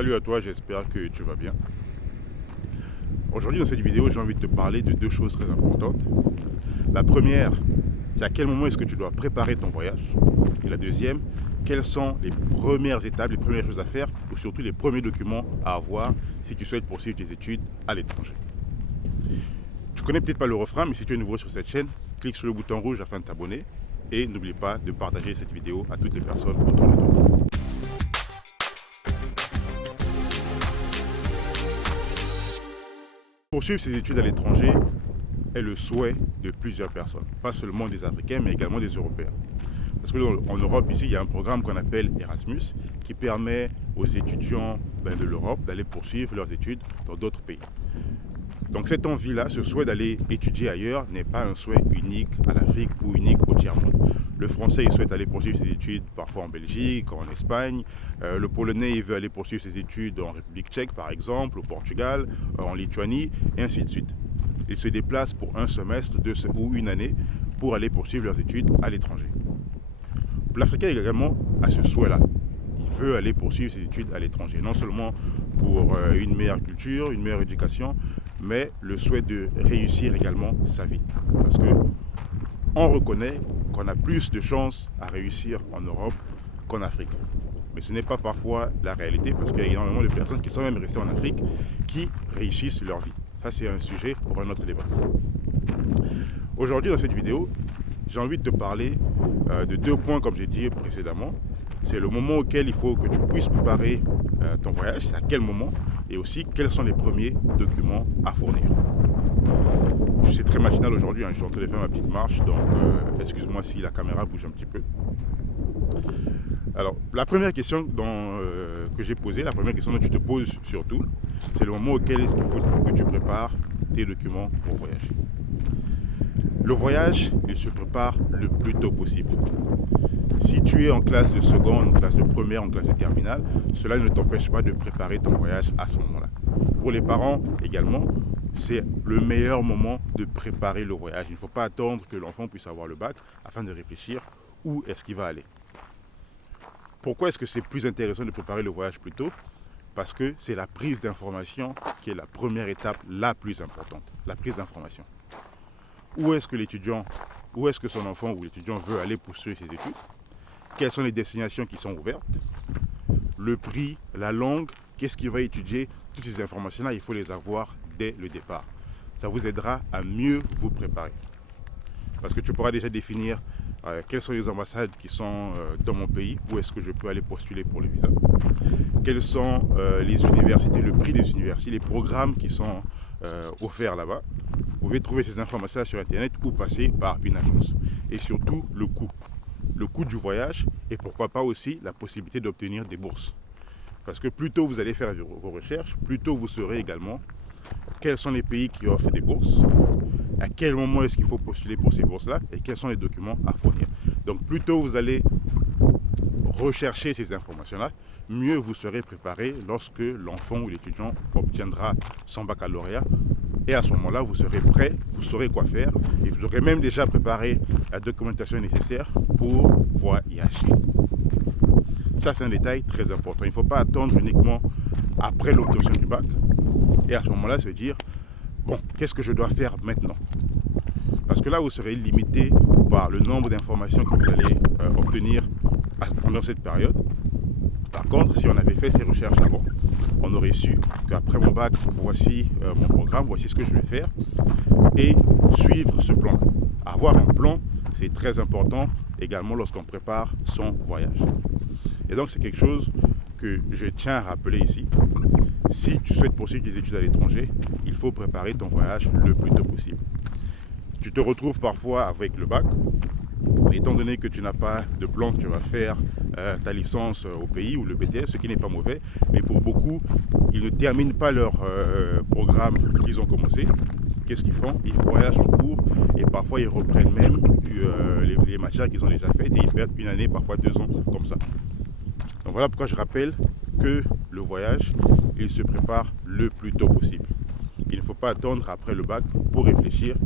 Salut à toi, j'espère que tu vas bien. Aujourd'hui dans cette vidéo, j'ai envie de te parler de deux choses très importantes. La première, c'est à quel moment est-ce que tu dois préparer ton voyage. Et la deuxième, quelles sont les premières étapes, les premières choses à faire ou surtout les premiers documents à avoir si tu souhaites poursuivre tes études à l'étranger. Tu connais peut-être pas le refrain, mais si tu es nouveau sur cette chaîne, clique sur le bouton rouge afin de t'abonner et n'oublie pas de partager cette vidéo à toutes les personnes autour de toi. Poursuivre ses études à l'étranger est le souhait de plusieurs personnes, pas seulement des Africains, mais également des Européens. Parce qu'en Europe, ici, il y a un programme qu'on appelle Erasmus, qui permet aux étudiants de l'Europe d'aller poursuivre leurs études dans d'autres pays. Donc cette envie-là, ce souhait d'aller étudier ailleurs n'est pas un souhait unique à l'Afrique ou unique au tiers-monde. Le Français, il souhaite aller poursuivre ses études parfois en Belgique, en Espagne. Le Polonais, il veut aller poursuivre ses études en République tchèque, par exemple, au Portugal, en Lituanie, et ainsi de suite. Ils se déplacent pour un semestre, ou une année pour aller poursuivre leurs études à l'étranger. L'Africain également a ce souhait-là. Il veut aller poursuivre ses études à l'étranger, non seulement pour une meilleure culture, une meilleure éducation, mais le souhait de réussir également sa vie. Parce qu'on reconnaît qu'on a plus de chances à réussir en Europe qu'en Afrique. Mais ce n'est pas parfois la réalité, parce qu'il y a énormément de personnes qui sont même restées en Afrique qui réussissent leur vie. Ça, c'est un sujet pour un autre débat. Aujourd'hui, dans cette vidéo, j'ai envie de te parler de deux points, comme j'ai dit précédemment. C'est le moment auquel il faut que tu puisses préparer ton voyage, c'est à quel moment, et aussi quels sont les premiers documents à fournir. C'est très machinal aujourd'hui, je suis en train de faire ma petite marche, donc excuse-moi si la caméra bouge un petit peu. Alors, la première question que j'ai posée, la première question que tu te poses surtout, c'est le moment auquel il faut que tu prépares tes documents pour voyager. Le voyage, il se prépare le plus tôt possible. Si tu es en classe de seconde, en classe de première, en classe de terminale, cela ne t'empêche pas de préparer ton voyage à ce moment-là. Pour les parents également, c'est le meilleur moment de préparer le voyage. Il ne faut pas attendre que l'enfant puisse avoir le bac afin de réfléchir où est-ce qu'il va aller. Pourquoi est-ce que c'est plus intéressant de préparer le voyage plus tôt? Parce que c'est la prise d'information qui est la première étape la plus importante, la prise d'information. Où est-ce que son enfant ou l'étudiant veut aller poursuivre ses études? Quelles sont les destinations qui sont ouvertes? Le prix, la langue, qu'est-ce qu'il va étudier? Toutes ces informations-là, il faut les avoir dès le départ. Ça vous aidera à mieux vous préparer. Parce que tu pourras déjà définir quelles sont les ambassades qui sont dans mon pays, où est-ce que je peux aller postuler pour le visa. Quelles sont les universités, le prix des universités, les programmes qui sont offerts là-bas. Vous pouvez trouver ces informations-là sur Internet ou passer par une agence. Et surtout, le coût. Le coût du voyage et pourquoi pas aussi la possibilité d'obtenir des bourses. Parce que plus tôt vous allez faire vos recherches, plus tôt vous saurez également quels sont les pays qui offrent des bourses, à quel moment est-ce qu'il faut postuler pour ces bourses-là et quels sont les documents à fournir. Donc plus tôt vous allez rechercher ces informations-là, mieux vous serez préparé lorsque l'enfant ou l'étudiant obtiendra son baccalauréat. Et à ce moment-là, vous serez prêt, vous saurez quoi faire et vous aurez même déjà préparé la documentation nécessaire pour voyager. Ça, c'est un détail très important. Il ne faut pas attendre uniquement après l'obtention du bac et à ce moment-là se dire, bon, qu'est-ce que je dois faire maintenant? Parce que là, vous serez limité par le nombre d'informations que vous allez obtenir pendant cette période. Par contre, si on avait fait ces recherches avant, on aurait su qu'après mon bac, voici mon programme, voici ce que je vais faire et suivre ce plan. Avoir un plan, c'est très important également lorsqu'on prépare son voyage. Et donc, c'est quelque chose que je tiens à rappeler ici. Si tu souhaites poursuivre tes études à l'étranger, il faut préparer ton voyage le plus tôt possible. Tu te retrouves parfois avec le bac, étant donné que tu n'as pas de plan, tu vas faire ta licence au pays ou le BTS, ce qui n'est pas mauvais, mais pour beaucoup, ils ne terminent pas leur programme qu'ils ont commencé. Qu'est-ce qu'ils font? Ils voyagent en cours et parfois ils reprennent même les matières qu'ils ont déjà faites et ils perdent une année, parfois 2 ans comme ça. Donc voilà pourquoi je rappelle que le voyage, il se prépare le plus tôt possible. Il ne faut pas attendre après le bac pour réfléchir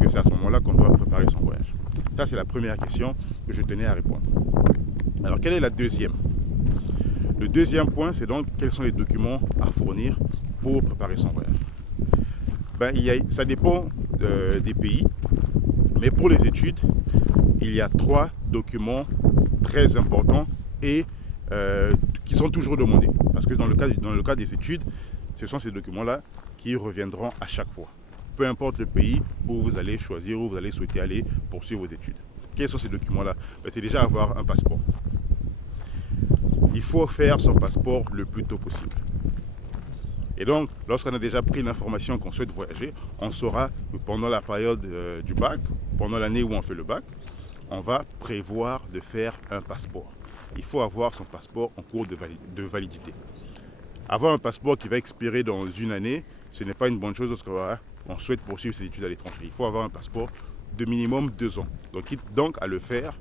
que c'est à ce moment-là qu'on doit préparer son voyage. Ça, c'est la première question que je tenais à répondre. Alors, quelle est la deuxième? Le deuxième point, c'est donc quels sont les documents à fournir pour préparer son voyage. Ça dépend des pays, mais pour les études, il y a 3 documents très importants et qui sont toujours demandés. Parce que dans le cas des études, ce sont ces documents-là qui reviendront à chaque fois. Peu importe le pays où vous allez choisir, où vous allez souhaiter aller poursuivre vos études. Quels sont ces documents-là? C'est déjà avoir un passeport. Il faut faire son passeport le plus tôt possible. Et donc, lorsqu'on a déjà pris l'information qu'on souhaite voyager, on saura que pendant la période du bac, pendant l'année où on fait le bac, on va prévoir de faire un passeport. Il faut avoir son passeport en cours de validité. Avoir un passeport qui va expirer dans une année, ce n'est pas une bonne chose lorsqu'on souhaite poursuivre ses études à l'étranger. Il faut avoir un passeport de minimum 2 ans. Donc à le faire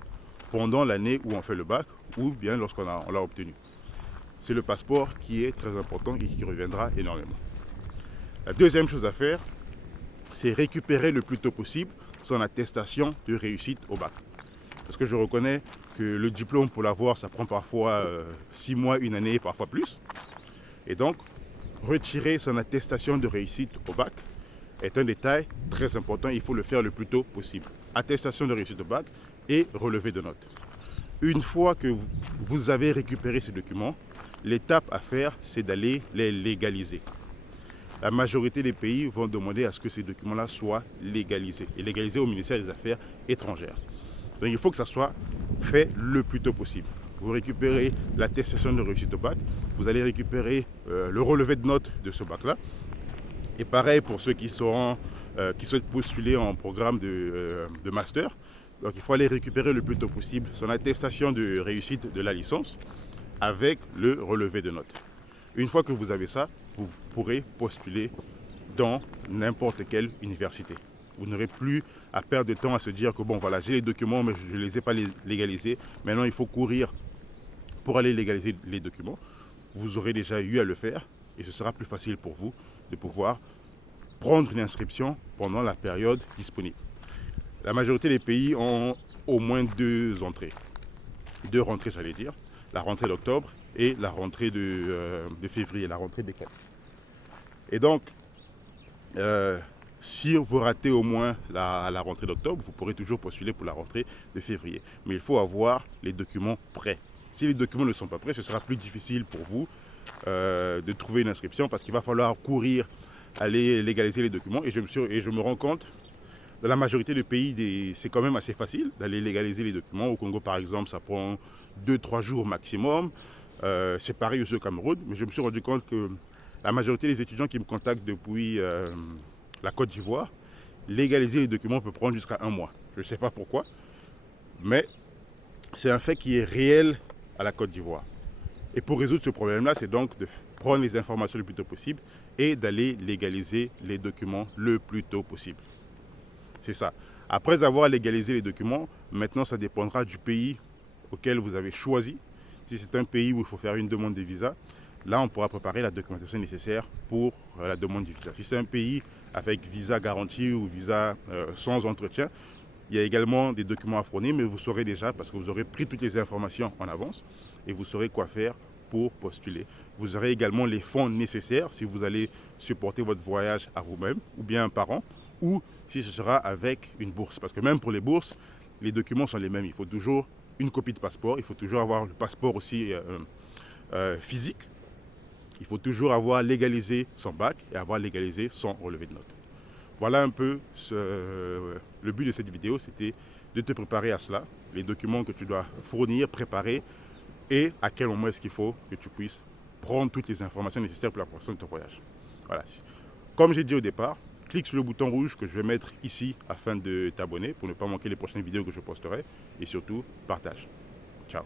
pendant l'année où on fait le bac ou bien lorsqu'on l'a obtenu. C'est le passeport qui est très important et qui reviendra énormément. La deuxième chose à faire, c'est récupérer le plus tôt possible son attestation de réussite au bac. Parce que je reconnais que le diplôme, pour l'avoir, ça prend parfois 6 mois, une année, parfois plus. Et donc, retirer son attestation de réussite au bac est un détail très important. Il faut le faire le plus tôt possible. Attestation de réussite au bac et relevé de notes. Une fois que vous avez récupéré ces documents, l'étape à faire, c'est d'aller les légaliser. La majorité des pays vont demander à ce que ces documents-là soient légalisés et légalisés au ministère des Affaires étrangères. Donc il faut que ça soit fait le plus tôt possible. Vous récupérez l'attestation de réussite au bac, vous allez récupérer le relevé de notes de ce bac-là. Et pareil pour ceux qui souhaitent postuler en programme de master. Donc il faut aller récupérer le plus tôt possible son attestation de réussite de la licence avec le relevé de notes. Une fois que vous avez ça, vous pourrez postuler dans n'importe quelle université. Vous n'aurez plus à perdre de temps à se dire que bon voilà, j'ai les documents mais je ne les ai pas légalisés. Maintenant il faut courir pour aller légaliser les documents. Vous aurez déjà eu à le faire et ce sera plus facile pour vous de pouvoir prendre une inscription pendant la période disponible. La majorité des pays ont au moins 2 entrées. 2 rentrées, j'allais dire. La rentrée d'octobre et la rentrée de février, la rentrée d'école. Et donc, si vous ratez au moins la rentrée d'octobre, vous pourrez toujours postuler pour la rentrée de février. Mais il faut avoir les documents prêts. Si les documents ne sont pas prêts, ce sera plus difficile pour vous de trouver une inscription parce qu'il va falloir courir, aller légaliser les documents. Et je me rends compte, dans la majorité des pays, c'est quand même assez facile d'aller légaliser les documents. Au Congo, par exemple, ça prend 2-3 jours maximum. C'est pareil aussi au Cameroun. Mais je me suis rendu compte que la majorité des étudiants qui me contactent depuis la Côte d'Ivoire, légaliser les documents peut prendre jusqu'à 1 mois. Je ne sais pas pourquoi, mais c'est un fait qui est réel à la Côte d'Ivoire. Et pour résoudre ce problème-là, c'est donc de prendre les informations le plus tôt possible et d'aller légaliser les documents le plus tôt possible. C'est ça. Après avoir légalisé les documents, maintenant ça dépendra du pays auquel vous avez choisi. Si c'est un pays où il faut faire une demande de visa, là on pourra préparer la documentation nécessaire pour la demande de visa. Si c'est un pays avec visa garanti ou visa sans entretien, il y a également des documents à fournir, mais vous saurez déjà parce que vous aurez pris toutes les informations en avance et vous saurez quoi faire pour postuler. Vous aurez également les fonds nécessaires si vous allez supporter votre voyage à vous-même ou bien un parent ou si ce sera avec une bourse. Parce que même pour les bourses, les documents sont les mêmes. Il faut toujours une copie de passeport, il faut toujours avoir le passeport aussi physique. Il faut toujours avoir légalisé son bac et avoir légalisé son relevé de notes. Voilà un peu le but de cette vidéo, c'était de te préparer à cela, les documents que tu dois fournir, préparer et à quel moment est-ce qu'il faut que tu puisses prendre toutes les informations nécessaires pour la préparation de ton voyage. Voilà. Comme j'ai dit au départ, clique sur le bouton rouge que je vais mettre ici afin de t'abonner pour ne pas manquer les prochaines vidéos que je posterai et surtout partage. Ciao.